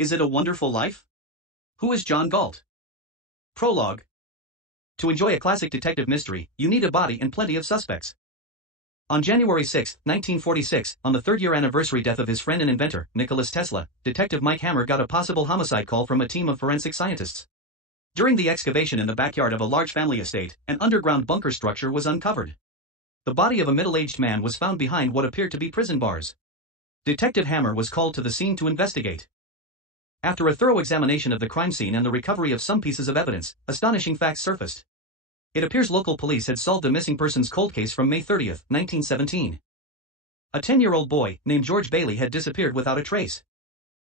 Is it a wonderful life? Who is John Galt? Prologue. To enjoy a classic detective mystery, you need a body and plenty of suspects. On January 6, 1946, on the third-year anniversary death of his friend and inventor, Nikolas Tesla, Detective Mike Hammer got a possible homicide call from a team of forensic scientists. During the excavation in the backyard of a large family estate, an underground bunker structure was uncovered. The body of a middle-aged man was found behind what appeared to be prison bars. Detective Hammer was called to the scene to investigate. After a thorough examination of the crime scene and the recovery of some pieces of evidence, astonishing facts surfaced. It appears local police had solved a missing persons cold case from May 30, 1917. A 10-year-old boy, named George Bailey, had disappeared without a trace.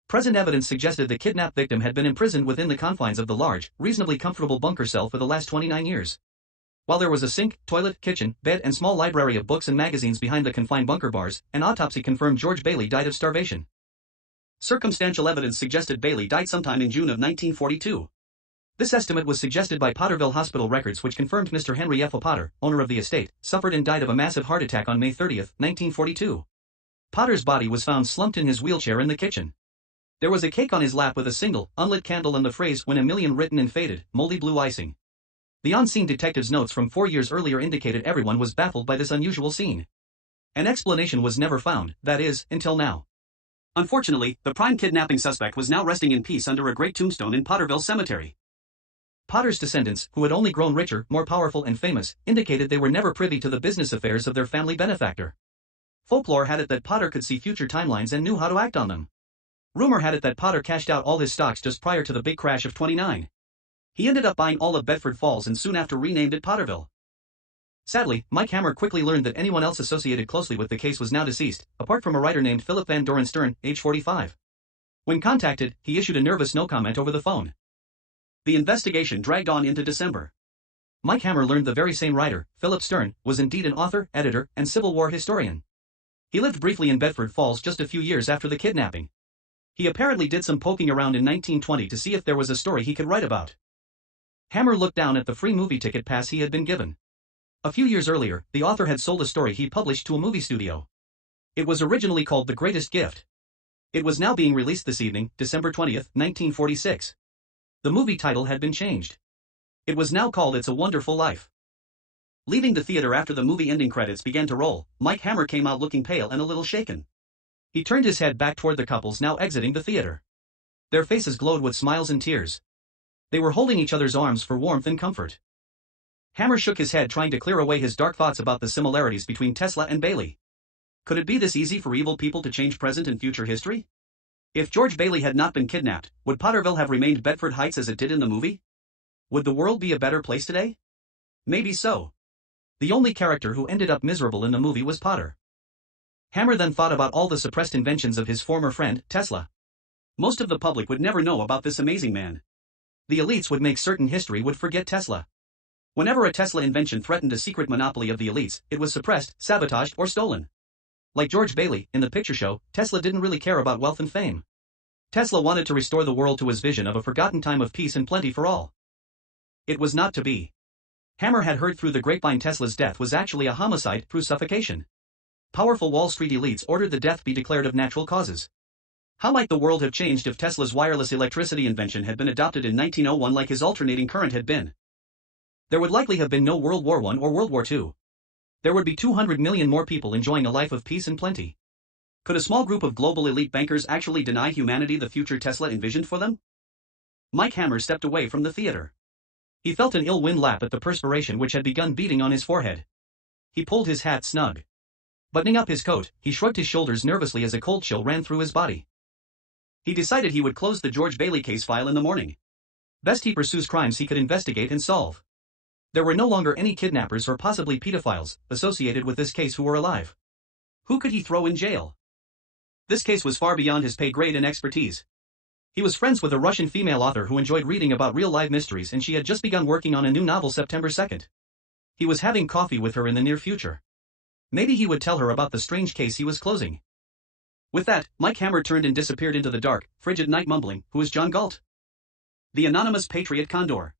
Present evidence suggested the kidnapped victim had been imprisoned within the confines of the large, reasonably comfortable bunker cell for the last 29 years. While there was a sink, toilet, kitchen, bed and small library of books and magazines behind the confined bunker bars, an autopsy confirmed George Bailey died of starvation. Circumstantial evidence suggested Bailey died sometime in June of 1942. This estimate was suggested by Potterville Hospital records, which confirmed Mr. Henry F. Potter, owner of the estate, suffered and died of a massive heart attack on May 30, 1942. Potter's body was found slumped in his wheelchair in the kitchen. There was a cake on his lap with a single, unlit candle and the phrase "when a million" written in faded, moldy blue icing. The on-scene detective's notes from 4 years earlier indicated everyone was baffled by this unusual scene. An explanation was never found, that is, until now. Unfortunately, the prime kidnapping suspect was now resting in peace under a great tombstone in Potterville Cemetery. Potter's descendants, who had only grown richer, more powerful and famous, indicated they were never privy to the business affairs of their family benefactor. Folklore had it that Potter could see future timelines and knew how to act on them. Rumor had it that Potter cashed out all his stocks just prior to the big crash of '29. He ended up buying all of Bedford Falls and soon after renamed it Potterville. Sadly, Mike Hammer quickly learned that anyone else associated closely with the case was now deceased, apart from a writer named Philip Van Doren Stern, age 45. When contacted, he issued a nervous no comment over the phone. The investigation dragged on into December. Mike Hammer learned the very same writer, Philip Stern, was indeed an author, editor, and Civil War historian. He lived briefly in Bedford Falls just a few years after the kidnapping. He apparently did some poking around in 1920 to see if there was a story he could write about. Hammer looked down at the free movie ticket pass he had been given. A few years earlier, the author had sold a story he published to a movie studio. It was originally called The Greatest Gift. It was now being released this evening, December 20, 1946. The movie title had been changed. It was now called It's a Wonderful Life. Leaving the theater after the movie ending credits began to roll, Mike Hammer came out looking pale and a little shaken. He turned his head back toward the couples now exiting the theater. Their faces glowed with smiles and tears. They were holding each other's arms for warmth and comfort. Hammer shook his head, trying to clear away his dark thoughts about the similarities between Tesla and Bailey. Could it be this easy for evil people to change present and future history? If George Bailey had not been kidnapped, would Potterville have remained Bedford Heights as it did in the movie? Would the world be a better place today? Maybe so. The only character who ended up miserable in the movie was Potter. Hammer then thought about all the suppressed inventions of his former friend, Tesla. Most of the public would never know about this amazing man. The elites would make certain history would forget Tesla. Whenever a Tesla invention threatened a secret monopoly of the elites, it was suppressed, sabotaged, or stolen. Like George Bailey, in the picture show, Tesla didn't really care about wealth and fame. Tesla wanted to restore the world to his vision of a forgotten time of peace and plenty for all. It was not to be. Hammer had heard through the grapevine Tesla's death was actually a homicide through suffocation. Powerful Wall Street elites ordered the death be declared of natural causes. How might the world have changed if Tesla's wireless electricity invention had been adopted in 1901 like his alternating current had been? There would likely have been no World War I or World War II. There would be 200 million more people enjoying a life of peace and plenty. Could a small group of global elite bankers actually deny humanity the future Tesla envisioned for them? Mike Hammer stepped away from the theater. He felt an ill wind lap at the perspiration which had begun beading on his forehead. He pulled his hat snug. Buttoning up his coat, he shrugged his shoulders nervously as a cold chill ran through his body. He decided he would close the George Bailey case file in the morning. Best he pursues crimes he could investigate and solve. There were no longer any kidnappers or possibly pedophiles associated with this case who were alive. Who could he throw in jail? This case was far beyond his pay grade and expertise. He was friends with a Russian female author who enjoyed reading about real-life mysteries, and she had just begun working on a new novel September 2nd. He was having coffee with her in the near future. Maybe he would tell her about the strange case he was closing. With that, Mike Hammer turned and disappeared into the dark, frigid night mumbling, "Who is John Galt?" The anonymous patriot condor.